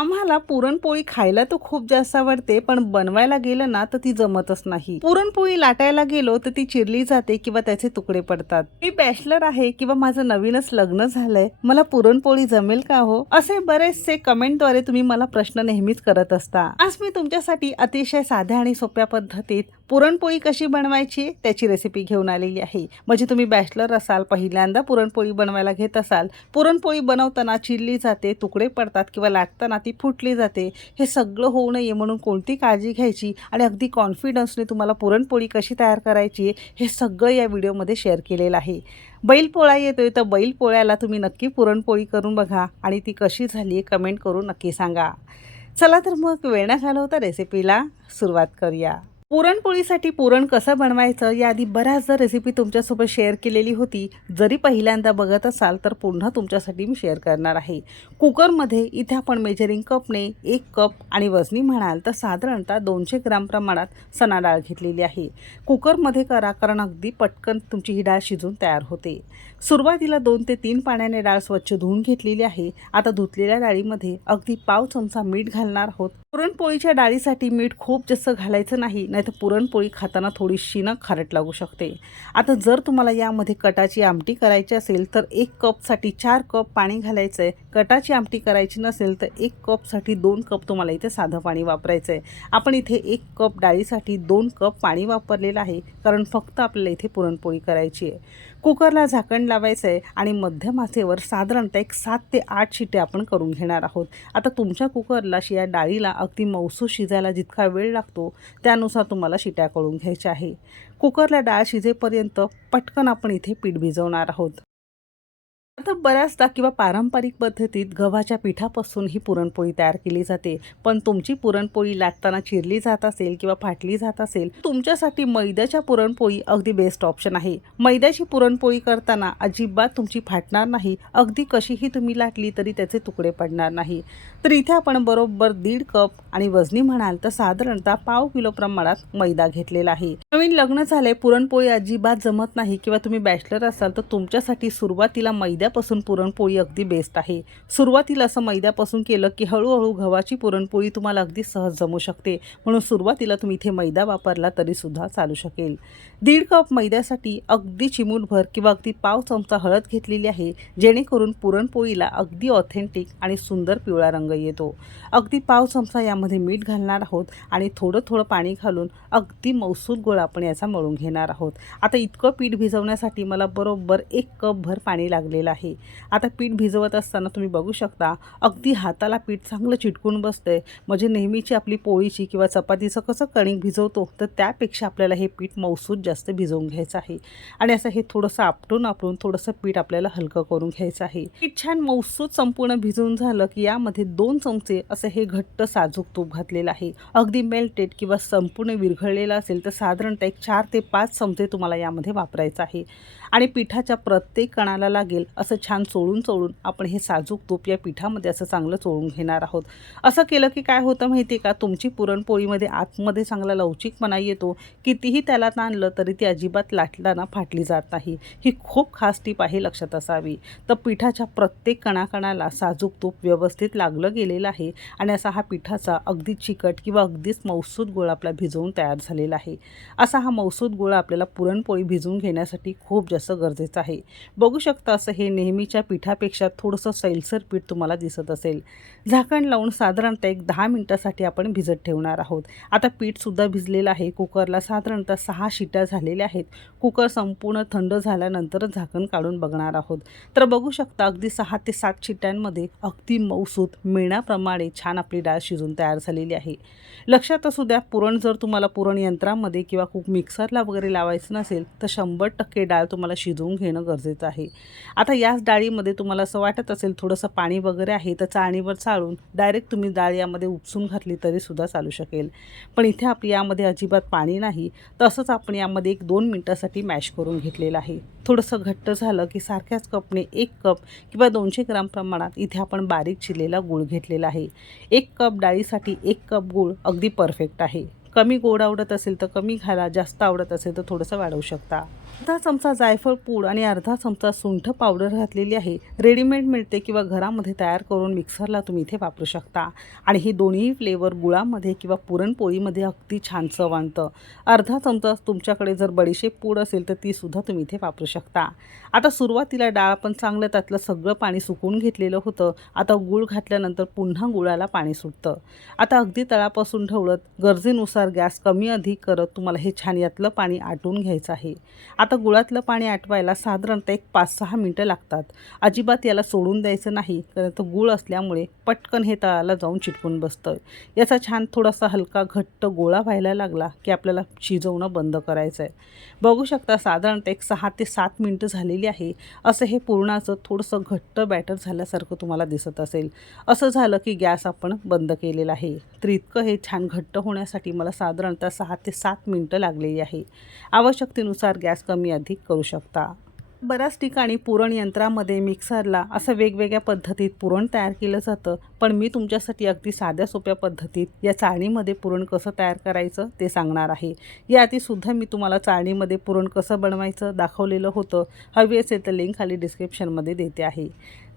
आम्हाला पुरणपोळी खायला तर खूप जास्त आवडते पण बनवायला गेलं ना तर ती जमतच नाही. पुरणपोळी लाटायला गेलो तर ती चिरली जाते किंवा त्याचे तुकडे पडतात. मी बॅचलर आहे किंवा माझं नवीनच लग्न झालंय मला पुरणपोळी जमेल का हो? असे बरेचसे कमेंटद्वारे तुम्ही मला प्रश्न नेहमीच करत असता. आज मी तुमच्यासाठी अतिशय साध्या आणि सोप्या पद्धतीत पुरणपोळी कशी बनवायची त्याची रेसिपी घेऊन आलेली आहे. म्हणजे तुम्ही बॅचलर असाल पहिल्यांदा पुरणपोळी बनवायला घेत असाल पुरणपोळी बनवताना चिरली जाते तुकडे पडतात किंवा लाटताना ती ती फुटली जाते. हे सगळं होऊ नये म्हणून कोणती काळजी घ्यायची आणि अगदी कॉन्फिडन्सने तुम्हाला पुरणपोळी कशी तयार करायची हे सगळं या व्हिडिओमध्ये शेअर केलेलं आहे. बैलपोळा येतोय तर बैलपोळ्याला तुम्ही नक्की पुरणपोळी करून बघा आणि ती कशी झाली कमेंट करून नक्की सांगा. चला तर मग वेळ घालवता रेसिपीला सुरुवात करूया. पुरणपोळीसाठी पुरण कसं बनवायचं याआधी बऱ्याचदा रेसिपी तुमच्यासोबत शेअर केलेली होती. जरी पहिल्यांदा बघत असाल तर पुन्हा तुमच्यासाठी मी शेअर करणार आहे. कुकरमध्ये इथे आपण मेजरिंग कपने एक कप आणि वजनी म्हणाल तर साधारणतः दोनशे ग्राम प्रमाणात सणा डाळ घेतलेली आहे. कुकरमध्ये करा कारण अगदी पटकन तुमची ही डाळ शिजून तयार होते. सुरुवातीला दोन ते तीन पाण्याने डाळ स्वच्छ धुवून घेतलेली आहे. आता धुतलेल्या डाळीमध्ये अगदी पाव चमचा मीठ घालणार आहोत. पुरणपोळीच्या डाळीसाठी मीठ खूप जास्त घालायचं नाही नाहीतर पुरणपोळी खाताना थोडीशी ना खारट लागू शकते. आता जर तुम्हाला यामध्ये कटाची आमटी करायची असेल तर एक कपसाठी चार कप पाणी घालायचं आहे कटाची आमटी करायची नसेल तर एक कपसाठी दोन कप तुम्हाला इथे साधं पाणी वापरायचं आहे आपण इथे एक कप डाळीसाठी दोन कप पाणी वापरलेलं आहे कारण फक्त आपल्याला इथे पुरणपोळी करायची आहे. कुकरला झाकण लावायचं आहे आणि मध्यम आचेवर साधारणतः एक सात ते आठ शिटे आपण करून घेणार आहोत. आता तुमच्या कुकरला या डाळीला अगदी मौसू शिजायला जितका वेळ लागतो त्यानुसार तुम्हाला शिट्या करून घ्यायच्या आहे. कुकरला डाळ शिजेपर्यंत पटकन आपण इथे पीठ भिजवणार आहोत. आता बऱ्याचदा किंवा पारंपरिक पद्धतीत गव्हाच्या पिठापासून ही पुरणपोळी तयार केली जाते. पण तुमची पुरणपोळी लाटताना चिरली जात असेल किंवा फाटली जात असेल तुमच्यासाठी मैद्याच्या पुरणपोळी अगदी बेस्ट ऑप्शन आहे. मैद्याची पुरणपोळी करताना अजिबात तुमची फाटणार नाही. अगदी कशीही तुम्ही लाटली तरी त्याचे तुकडे पडणार नाही. तर इथे आपण बरोबर दीड कप आणि वजनी म्हणाल तर साधारणतः पाव किलो प्रमाणात मैदा घेतलेला आहे. नवीन लग्न झाले पुरणपोळी अजिबात जमत नाही किंवा तुम्ही बॅचलर असाल तर तुमच्यासाठी सुरुवातीला मैद्यापासून पुरणपोळी अगदी बेस्ट आहे. सुरुवातीला असं मैद्यापासून केलं की हळूहळू गव्हाची पुरणपोळी तुम्हाला अगदी सहज जमू शकते. म्हणून सुरुवातीला तुम्ही इथे मैदा वापरला तरीसुद्धा चालू शकेल. दीड कप मैद्यासाठी अगदी चिमूटभर किंवा अगदी पाव चमचा हळद घेतलेली आहे जेणेकरून पुरणपोळीला अगदी ऑथेंटिक आणि सुंदर पिवळा रंग येतो. अगदी पाव चमचा यामध्ये मीठ घालणार आहोत आणि थोडं थोडं पाणी घालून अगदी मौसूद गोळ आपण याचा मळून घेणार आहोत. आता इतकं पीठ भिजवण्यासाठी मला बरोबर एक कपभर पाणी लागलेलं आहे. आता पीठ भिजवत असताना तुम्ही बघू शकता अगदी हाताला पीठ चांगलं चिटकून बसतंय. म्हणजे नेहमीची आपली पोळीची किंवा चपातीचं कसं कणिक भिजवतो तर त्यापेक्षा आपल्याला हे पीठ मौसूद जास्त भिजवून घ्यायचं आहे. आणि असं हे थोडंसं आपटून आपटून थोडंसं पीठ आपल्याला हलकं करून घ्यायचं आहे. पीठ छान मौसूद संपूर्ण भिजवून झालं की यामध्ये दोन चमचे असं हे घट्ट साजूक तूप घातलेलं आहे. अगदी मेल्टेड किंवा संपूर्ण विरघळलेलं असेल तर साधारणतः एक चार ते पाच चमचे तुम्हाला यामध्ये वापरायचं आहे. आणि पिठाच्या प्रत्येक कणाला लागेल असं छान चोळून चोळून आपण हे साजूक तूप या पिठामध्ये असं चांगलं चोळून घेणार आहोत. असं केलं की काय होतं माहिती आहे का? तुमची पुरणपोळीमध्ये आतमध्ये चांगला लवचिकपणा येतो. कितीही त्याला ताणलं तरी ती अजिबात लाटताना फाटली जात नाही. ही खूप खास टीप आहे लक्षात असावी. तर पिठाच्या प्रत्येक कणाकणाला साजूक तूप व्यवस्थित लागलं गेलेलं आहे आणि असा हा पिठाचा अगदी चिकट किंवा अगदीच मौसूद गोळा आपला भिजवून तयार झालेला आहे. असा हा मौसूद गोळा आपल्याला पुरणपोळी भिजवून घेण्यासाठी खूप जास्त गरजेचं आहे. बघू शकता असं हे नेहमीच्या पिठापेक्षा थोडंसं सैलसर पीठ तुम्हाला दिसत असेल. झाकण लावून साधारणतः एक दहा मिनटासाठी आपण भिजत ठेवणार आहोत. आता पीठसुद्धा भिजलेलं आहे. कुकरला साधारणतः सहा शिट्या झालेल्या आहेत. कुकर संपूर्ण थंड झाल्यानंतरच झाकण काढून बघणार आहोत. तर बघू शकता अगदी सहा ते सात शिट्ट्यांमध्ये अगदी मौसूत मेणाप्रमाणे छान आपली डाळ शिजून तयार झालेली आहे. लक्षात असू द्या पुरण जर तुम्हाला पुरण यंत्रामध्ये किंवा कुक मिक्सरला वगैरे लावायचं नसेल तर शंभर टक्के डाळ तुम्हाला शिजवून घेणं गरजेचं आहे. आता याच डाळीमध्ये तुम्हाला असं वाटत असेल थोडंसं पाणी वगैरे आहे तर चाळणीवर चाळून डायरेक्ट तुम्ही डाळ यामध्ये उपसून घातली तरीसुद्धा चालू शकेल. पण इथे आपली यामध्ये अजिबात पाणी नाही. तसंच आपण यामध्ये एक दोन मिनटासाठी मॅश करून घेतलेलं आहे. थोडंसं घट्ट झालं की सारख्याच कपने एक कप किंवा दोनशे ग्राम प्रमाणात इथे आपण बारीक चिरलेला गूळ घेतलेला आहे. एक कप डाळीसाठी एक कप गूळ अगदी परफेक्ट आहे. कमी गोड आवडत असेल तर कमी घाला जास्त आवडत असेल तर थोडंसं वाढवू शकता. अर्धा चमचा जायफळ पूड आणि अर्धा चमचा सुंठ पावडर घातलेली आहे. रेडीमेड मिळते किंवा घरामध्ये तयार करून मिक्सरला तुम्ही इथे वापरू शकता. आणि ही दोन्ही फ्लेवर गुळामध्ये किंवा पुरणपोळीमध्ये अगदी छान चव आणतं अर्धा चमचा तुमच्याकडे जर बडीशेप पूड असेल तर ती सुद्धा तुम्ही इथे वापरू शकता. आता सुरुवातीला डाळ आपण चांगलं त्यातलं सगळं पाणी सुकून घेतलेलं होतं. आता गूळ घातल्यानंतर पुन्हा गुळाला पाणी सुटतं. आता अगदी तळापासून ढवळत गरजेनुसार गॅस कमी अधिक करत तुम्हाला हे छान यातलं पाणी आटून घ्यायचं आहे. आता गुळातलं पाणी आटवायला साधारणतः एक पाच सहा मिनटं लागतात. अजिबात याला सोडून द्यायचं नाही कारण तो गूळ असल्यामुळे पटकन हे तळाला जाऊन चिटकून बसतं याचा छान थोडासा हलका घट्ट गोळा व्हायला लागला की आपल्याला शिजवणं बंद करायचं आहे बघू शकता साधारणतः एक सहा ते सात मिनटं झालेली आहे. असं हे पूर्णाचं थोडंसं घट्ट बॅटर झाल्यासारखं तुम्हाला दिसत असेल. असं झालं की गॅस आपण बंद केलेला आहे. तर इतकं हे छान घट्ट होण्यासाठी मला साधारणतः सहा ते सात मिनटं लागलेली आहे. आवश्यकतेनुसार गॅस कमी अधिक करू शकता. बऱ्याच ठिकाणी पुरण यंत्रामध्ये मिक्सरला असं वेगवेगळ्या पद्धतीत पुरण तयार केलं जातं. पण मी तुमच्यासाठी अगदी साध्या सोप्या पद्धतीत या चाळणीमध्ये पुरण कसं तयार करायचं ते सांगणार आहे. याआधीसुद्धा मी तुम्हाला चाळणीमध्ये पुरण कसं बनवायचं दाखवलेलं होतं. हवी असेल तर लिंक खाली डिस्क्रिप्शनमध्ये देते आहे.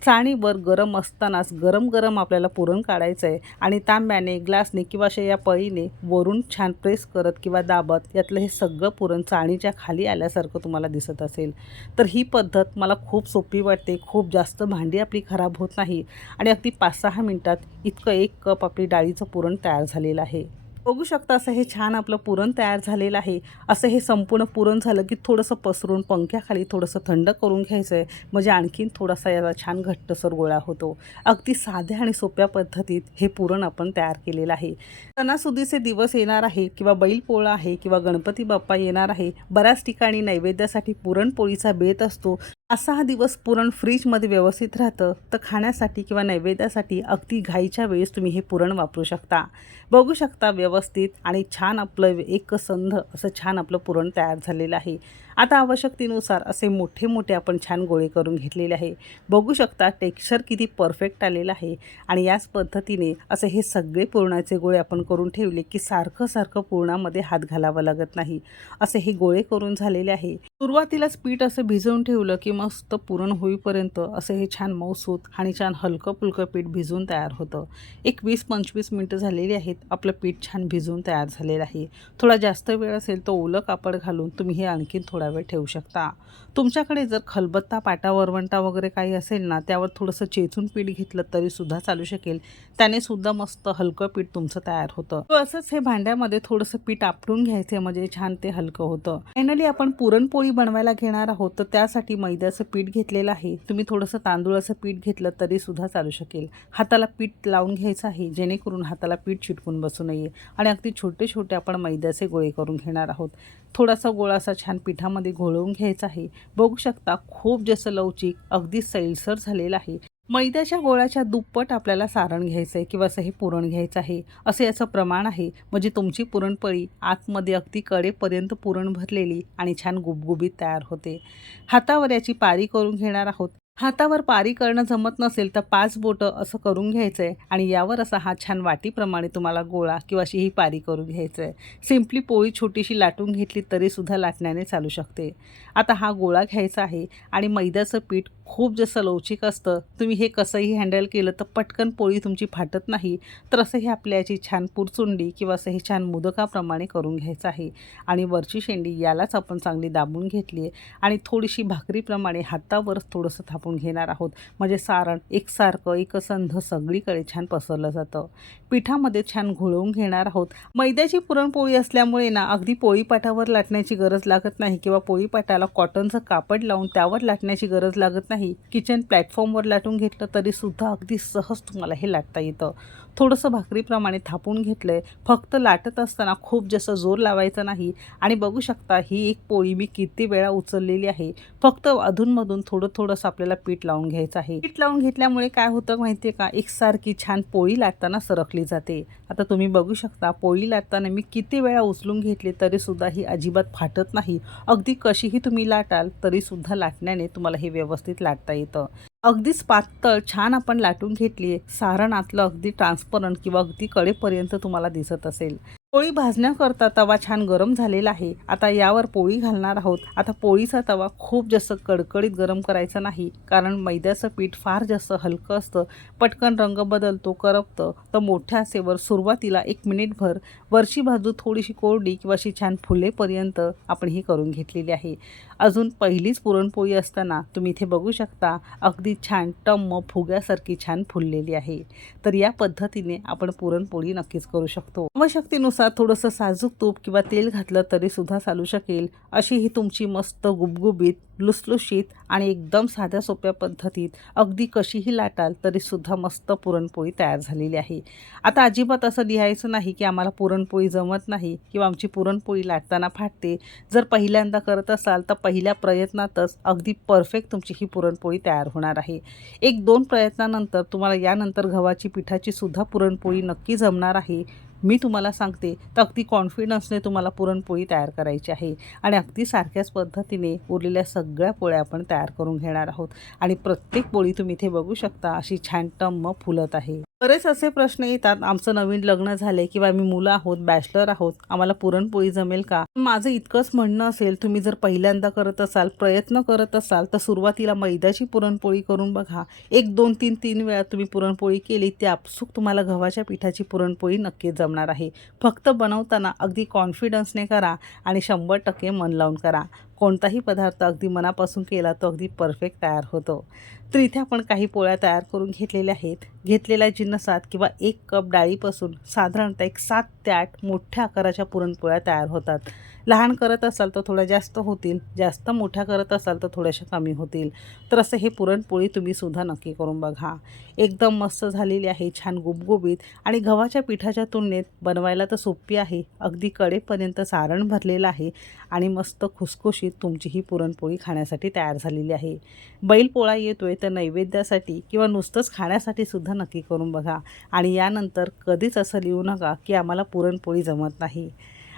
चाळणीवर गरम असतानाच गरम गरम आपल्याला पुरण काढायचं आहे आणि तांब्याने ग्लासने किंवा अशा या पळीने वरून छान प्रेस करत किंवा दाबत यातलं हे सगळं पुरण चाळणीच्या खाली आल्यासारखं तुम्हाला दिसत असेल. तर ही पद्धत मला खूप सोपी वाटते. खूप जास्त भांडी आपली खराब होत नाही. आणि अगदी पाच सहा मिनटात इतकं एक कप आपली डाळीचं पुरण तयार झालेलं आहे. बघू शकता असं हे छान आपलं पुरण तयार झालेलं आहे. असं हे संपूर्ण पुरण झालं की थोडंसं पसरून पंख्याखाली थोडंसं थंड करून घ्यायचं आहे म्हणजे आणखीन थोडासा याचा छान घट्टसर गोळा होतो. अगदी साध्या आणि सोप्या पद्धतीत हे पुरण आपण तयार केलेलं आहे. सणासुदीचे दिवस येणार आहे किंवा बैलपोळा आहे किंवा गणपती बाप्पा येणार आहे. बऱ्याच ठिकाणी नैवेद्यासाठी पुरणपोळीचा बेत असतो. असा हा दिवस पुरण फ्रीजमध्ये व्यवस्थित राहतं तर खाण्यासाठी किंवा नैवेद्यासाठी अगदी घाईच्या वेळेस तुम्ही हे पुरण वापरू शकता. बघू शकता व्यवस्थित आणि छान आपलं एकसंध असं छान आपलं पुरण तयार झालेलं आहे. आता आवश्यकतेनुसार असे मोठे मोठे आपण छान गोळे करून घेतलेले आहे. बघू शकता टेक्स्चर किती परफेक्ट आलेलं आहे आणि याच पद्धतीने असे हे सगळे पुरणाचे गोळे आपण करून ठेवले की सारखं सारखं पुरणामध्ये हात घालावा लागत नाही. असे हे गोळे करून झालेले आहे. सुरुवातीलाच पीठ असं भिजवून ठेवलं की मस्त पुरण होईपर्यंत असं हे छान मऊसूत आणि छान हलकं फुलकं पीठ भिजून तयार होतं. एक वीस पंचवीस मिनटं झालेली आहेत. आपलं पीठ छान भिजून तयार झालेलं आहे. थोडा जास्त वेळ असेल तर ओलं कापड घालून तुम्ही हे आणखीन थोडं वेळ ठेवू शकता. तुमच्याकडे जर खलबत्ता पाटा वरवंटा वगैरे काही असेल ना त्यावर थोडंसं चेचून पीठ घेतलं तरी सुद्धा चालू शकेल. त्याने सुद्धा मस्त हलकं पीठ तुमचं तयार होतं. असंच हे भांड्यामध्ये थोडंसं पीठ आपटून घ्यायचं म्हणजे छान ते हलकं होतं. फायनली आपण पुरणपोळी बनवायला घेणार आहोत तर त्यासाठी मैद्याचं पीठ घेतलेलं आहे. तुम्ही थोडंसं तांदूळाचं पीठ घेतलं तरी सुद्धा चालू शकेल. हाताला पीठ लावून घ्यायचं आहे जेणेकरून हाताला पीठ चिटकून बसू नये. आणि अगदी छोटे छोटे आपण मैद्याचे गोळे करून घेणार आहोत. थोडासा गोळा असा छान तेलामध्ये घोळवून घ्यायचं आहे. बघू शकता खूप जसं लवचिक अगदी सैलसर झालेला आहे. मैद्याच्या गोळ्याच्या दुप्पट आपल्याला सारण घ्यायचं आहे किंवा असं हे पुरण घ्यायचं आहे. असं याचं प्रमाण आहे. म्हणजे तुमची पुरणपोळी आतमध्ये अगदी कडेपर्यंत पुरण भरलेली आणि छान गुबगुबीत तयार होते. हातावर याची पारी करून घेणार आहोत. हातावर पारी करणं जमत नसेल तर पाच बोटं असं करून घ्यायचं आहे आणि यावर असा हा छान वाटीप्रमाणे तुम्हाला गोळा किंवा अशी ही पारी करून घ्यायचं आहे सिम्पली पोळी छोटीशी लाटून घेतली तरीसुद्धा लाटण्याने चालू शकते. आता हा गोळा घ्यायचा आहे आणि मैद्याचं पीठ खूप जसं लवचिक असतं तुम्ही हे कसंही हँडल केलं तर पटकन पोळी तुमची फाटत नाही. तर असं हे आपल्या याची छान पुरचुंडी किंवा असं हे छान मुदकाप्रमाणे करून घ्यायचं आहे. आणि वरची शेंडी यालाच आपण चांगली दाबून घेतली आहे. आणि थोडीशी भाकरीप्रमाणे हातावरच थोडंसं थापून घेणार आहोत. म्हणजे सारण एकसारखं एकसंध सगळीकडे छान पसरलं जातं. पिठामध्ये छान घोळवून घेणार आहोत. मैद्याची पुरणपोळी असल्यामुळे ना अगदी पोळीपाठावर लाटण्याची गरज लागत नाही किंवा पोळीपाटाला कॉटनचं कापड लावून त्यावर लाटण्याची गरज लागत नाही. किचन प्लॅटफॉर्मवर लाटून घेतलं तरीसुद्धा अगदी सहज तुम्हाला हे लाटता येतं. थोडंसं भाकरीप्रमाणे थापून घेतलं आहे फक्त लाटत असताना खूप जास्त जोर लावायचा नाही. आणि बघू शकता ही एक पोळी मी किती वेळा उचललेली आहे. फक्त अधूनमधून थोडं थोडंसं आपल्याला पीठ लावून घ्यायचं आहे. पीठ लावून घेतल्यामुळे काय होतं माहिती आहे का एकसारखी छान पोळी लाटताना सरकली जाते. आता तुम्ही बघू शकता पोळी लाटताना मी किती वेळा उचलून घेतली तरीसुद्धा ही अजिबात फाटत नाही. अगदी कशीही तुम्ही तुम्ही लाटाल तरीसुद्धा लाटण्याने तुम्हाला हे व्यवस्थित लाटता येतं. अगदीच पातळ छान आपण लाटून घेतली आहे सारण आतलं अगदी ट्रान्सपरंट किंवा अगदी कडेपर्यंत तुम्हाला दिसत असेल. पोळी भाजण्याकरता तवा छान गरम झालेला आहे. आता यावर पोळी घालणार आहोत. आता पोळीचा तवा खूप जास्त कडकडीत गरम करायचा नाही कारण मैद्याचं पीठ फार जास्त हलकं असतं. पटकन रंग बदलतो करपतं. तर मोठ्या आसेवर सुरुवातीला एक मिनिटभर वरची बाजू थोडीशी कोरडी किंवा अशी छान फुलेपर्यंत आपण ही करून घेतलेली आहे. अजून पहिलीच पुरणपोळी असताना तुम्ही इथे बघू शकता अगदी छान टम्म फुग्यासारखी छान फुललेली आहे. तर या पद्धतीने आपण पुरणपोळी नक्कीच करू शकतो. आवश्यकतेनुसार थोडंसं साजूक तूप किंवा तेल घातलं तरीसुद्धा चालू शकेल. अशी ही तुमची मस्त गुबगुबीत लुसलुशीत आणि एकदम साध्या सोप्या पद्धतीत अगदी कशीही लाटाल तरीसुद्धा मस्त पुरणपोळी तयार झालेली आहे. आता अजिबात असं लिहायचं नाही की आम्हाला पुरणपोळी जमत नाही किंवा आमची पुरणपोळी लाटताना फाटते. जर पहिल्यांदा करत असाल तर पहिल्या प्रयत्नातच अगदी परफेक्ट तुमची ही पुरणपोळी तयार होणार आहे. एक दोन प्रयत्नानंतर तुम्हाला यानंतर गव्हाची पिठाची सुद्धा पुरणपोळी नक्की जमणार आहे. मी तुम्हाला सांगते तर अगदी कॉन्फिडन्सने तुम्हाला पुरणपोळी तयार करायची आहे. आणि अगदी सारख्याच पद्धतीने उरलेल्या सगळ्या पोळ्या आपण तयार करून घेणार आहोत. आणि प्रत्येक पोळी तुम्ही इथे बघू शकता अशी छान टम्म फुलत आहे. बरेच असे प्रश्न येतात. आमचं नवीन लग्न झाले किंवा आम्ही मुलं आहोत बॅचलर आहोत आम्हाला पुरणपोळी जमेल का? माझं इतकंच म्हणणं असेल तुम्ही जर पहिल्यांदा करत असाल प्रयत्न करत असाल तर सुरुवातीला मैद्याची पुरणपोळी करून बघा. एक दोन तीन तीन वेळा तुम्ही पुरणपोळी केली ते आपसूक तुम्हाला गव्हाच्या पिठाची पुरणपोळी नक्कीच जमणार आहे. फक्त बनवताना अगदी कॉन्फिडन्सने करा आणि शंभर टक्के मन लावून करा. कोणताही पदार्थ अगदी मनापासून केला तो अगदी परफेक्ट तयार होतो. तर इथे आपण काही पोळ्या तयार करून घेतलेल्या आहेत. घेतलेल्या जिन्नसात किंवा एक कप डाळीपासून साधारणतः एक सात ते आठ मोठ्या आकाराच्या पुरणपोळ्या तयार होतात. लहान करत असाल तर थोड्या जास्त होतील जास्त मोठ्या करत असाल तर थोड्याशा कमी होतील. तर असं हे पुरणपोळी तुम्ही सुद्धा नक्की करून बघा. एकदम मस्त झालेली आहे छान गुबगुबीत. आणि गव्हाच्या पिठाच्या तुलनेत बनवायला तर सोपी आहे अगदी कडेपर्यंत सारण भरलेलं आहे आणि मस्त खुसखुशीत तुमची ही पुरणपोळी खाण्यासाठी तयार झालेली आहे. बैलपोळा येतोय तर नैवेद्यासाठी किंवा नुसतंच खाण्यासाठी सुद्धा नक्की करून बघा. आणि यानंतर कधीच असं लिहू नका की आम्हाला पुरणपोळी जमत नाही.